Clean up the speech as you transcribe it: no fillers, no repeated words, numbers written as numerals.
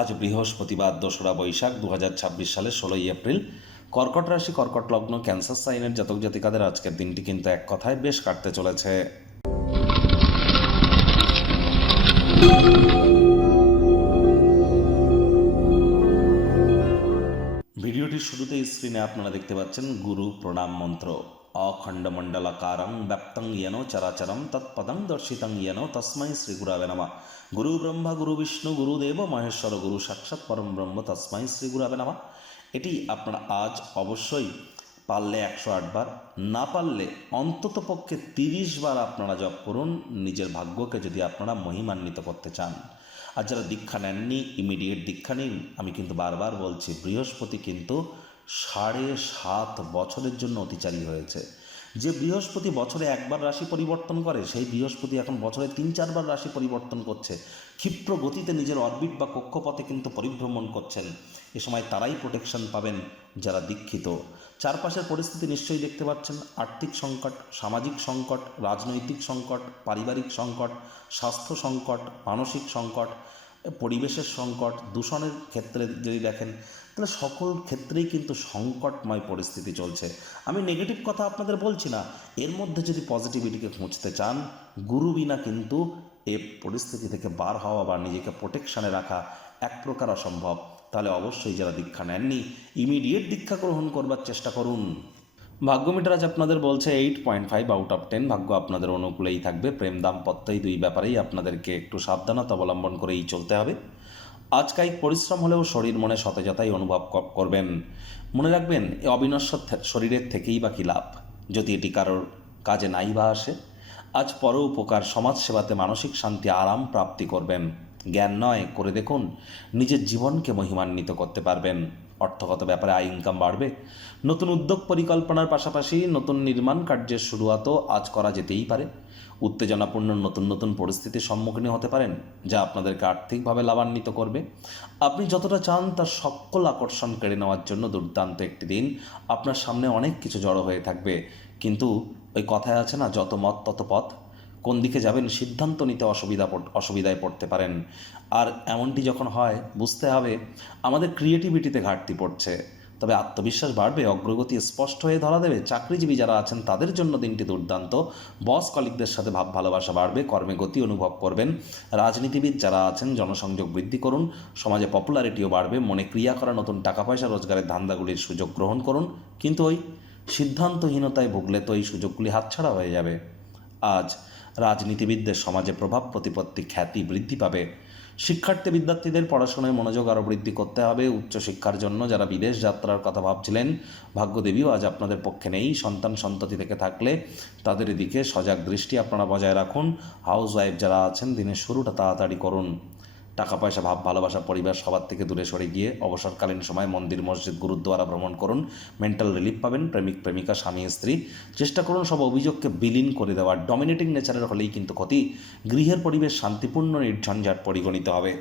আজ বৃহস্পতিবার 2রা বৈশাখ 2026 সালের 16ই এপ্রিল। কর্কট রাশি, কর্কট লগ্ন, ক্যান্সার সাইনের জাতক জাতিকাদের আজকের দিনটি কিন্তু এক কথায় বেশ কাটতে চলেছে। ভিডিওটির শুরুতেই স্ক্রিনে আপনারা দেখতে পাচ্ছেন গুরু প্রণাম মন্ত্র। অখণ্ডমণ্ডলাকারং ব্যাপ্তং ইয়েন চরাচরম তৎপদং দর্শিতং ইয়েন তস্मै শ্রী গুরবে নমঃ। গুরু ব্রহ্মা গুরু বিষ্ণু গুরুদেব মহেশ্বর গুরু সাক্ষাৎ পরম ব্রহ্ম তস্मै শ্রী গুরবে নমঃ। এটি আপনারা আজ অবশ্যই পারলে 108 বার, না পারলে অন্তত পক্ষে 30 বার আপনারা জপ করুন, নিজের ভাগ্যকে যদি আপনারা মহিমান্বিত করতে চান। আর যারা দীক্ষা নেননি, ইমিডিয়েট দীক্ষা নিন। আমি কিন্তু বারবার বলছি, বৃহস্পতি কিন্তু 7.5 বছরের জন্য অতিচারী হয়েছে। যে বৃহস্পতি বছরে একবার রাশি পরিবর্তন করে, সেই বৃহস্পতি এখন বছরে 3-4 বার রাশি পরিবর্তন করছে। ক্ষিপ্র গতিতে নিজের অরবিট বা কক্ষপথে কিন্তু পরিভ্রমণ করছেন। এ সময় তারাই প্রোটেকশন পাবেন যারা দীক্ষিত। চারপাশের পরিস্থিতি নিশ্চয়ই দেখতে পাচ্ছেন। আর্থিক সংকট, সামাজিক সংকট, রাজনৈতিক সংকট, পারিবারিক সংকট, স্বাস্থ্য সংকট, মানসিক সংকট, পরিবেশের সংকট, দূষণের ক্ষেত্রে যদি দেখেন, তাহলে সকল ক্ষেত্রেই কিন্তু সংকটময় পরিস্থিতি চলছে। আমি নেগেটিভ কথা আপনাদের বলছি না, এর মধ্যে যদি পজিটিভিটিকে খুঁজতে চান, গুরু বিনা কিন্তু এ পরিস্থিতি থেকে বার হওয়া বা নিজেকে প্রোটেকশানে রাখা এক প্রকার অসম্ভব। তাহলে অবশ্যই যারা দীক্ষা নেননি, ইমিডিয়েট দীক্ষা গ্রহণ করবার চেষ্টা করুন। ভাগ্য মিটার আজ আপনাদের বলছে 8.5 আউট অফ 10। ভাগ্য আপনাদের অনুকূলেই থাকবে। প্রেম দাম্পত্য এই দুই ব্যাপারেই আপনাদেরকে একটু সাবধানতা অবলম্বন করেই চলতে হবে। আজ কায়িক পরিশ্রম হলেও শরীর মনে সতেজতাই অনুভব করবেন। মনে রাখবেন, এ অবিনশ্বর শরীরের থেকেই বা কী লাভ যদি এটি কারোর কাজে নাই বা আসে। আজ পরোপকার, সমাজসেবাতে মানসিক শান্তি, আরাম প্রাপ্তি করবেন। জ্ঞান নয়, করে দেখুন, নিজের জীবনকে মহিমান্বিত করতে পারবেন। অর্থগত ব্যাপারে আয় ইনকাম বাড়বে। নতুন উদ্যোগ পরিকল্পনার পাশাপাশি নতুন নির্মাণ কার্যের শুরুয়াতও আজ করা যেতেই পারে। উত্তেজনাপূর্ণ নতুন নতুন পরিস্থিতির সম্মুখীন হতে পারেন, যা আপনাদেরকে আর্থিকভাবে লাভান্বিত করবে। আপনি যতটা চান তার সকল আকর্ষণ কেড়ে নেওয়ার জন্য দুর্দান্ত একটি দিন। আপনার সামনে অনেক কিছু জড়ো হয়ে থাকবে, কিন্তু ওই কথায় আছে না, যত মত তত পথ। কোন দিকে যাবেন সিদ্ধান্ত নিতে অসুবিধায় পড়তে পারেন। আর এমনটি যখন হয়, বুঝতে হবে আমাদের ক্রিয়েটিভিটিতে ঘাটতি পড়ছে। তবে আত্মবিশ্বাস বাড়বে, অগ্রগতি স্পষ্ট হয়ে ধরা দেবে। চাকরিজীবী যারা আছেন তাদের জন্য দিনটি দুর্দান্ত। বস কলিগদের সাথে ভাব ভালোবাসা বাড়বে, কর্মে গতি অনুভব করবেন। রাজনীতিবিদ যারা আছেন জনসংযোগ বৃদ্ধি করুন, সমাজে পপুলারিটিও বাড়বে। মনে ক্রিয়া করা নতুন টাকা পয়সা রোজগারের ধান্দাগুলির সুযোগ গ্রহণ করুন, কিন্তু ওই সিদ্ধান্তহীনতায় ভুগলে তো এই সুযোগগুলি হাতছাড়া হয়ে যাবে। আজ রাজনীতিবিদদের সমাজে প্রভাব প্রতিপত্তি, খ্যাতি বৃদ্ধি পাবে। শিক্ষার্থী বিদ্যার্থীদের পড়াশোনায় মনোযোগ আরও বৃদ্ধি করতে হবে। উচ্চশিক্ষার জন্য যারা বিদেশ যাত্রার কথা ভাবছিলেন, ভাগ্যদেবীও আজ আপনাদের পক্ষে নেই। সন্তান সন্ততি থেকে থাকলে তাদের দিকে সজাগ দৃষ্টি আপনারা বজায় রাখুন। হাউস ওয়াইফ যারা আছেন, দিনের শুরুটা তাড়াতাড়ি করুন। টাকা পয়সা, ভাব ভালোবাসা, পরিবার সবার থেকে দূরে সরে গিয়ে অবসরকালীন সময় মন্দির, মসজিদ, গুরুদ্বারা ভ্রমণ করুন। মেন্টাল রিলিফ পাবেন। প্রেমিক প্রেমিকা, স্বামী স্ত্রী চেষ্টা করুন সব অভিযোগকে বিলীন করে দেওয়ার। ডমিনেটিং নেচারের হলেই কিন্তু ক্ষতি। গৃহের পরিবেশ শান্তিপূর্ণ, নির্ঝঞ্ঝাট পরিগণিত হবে।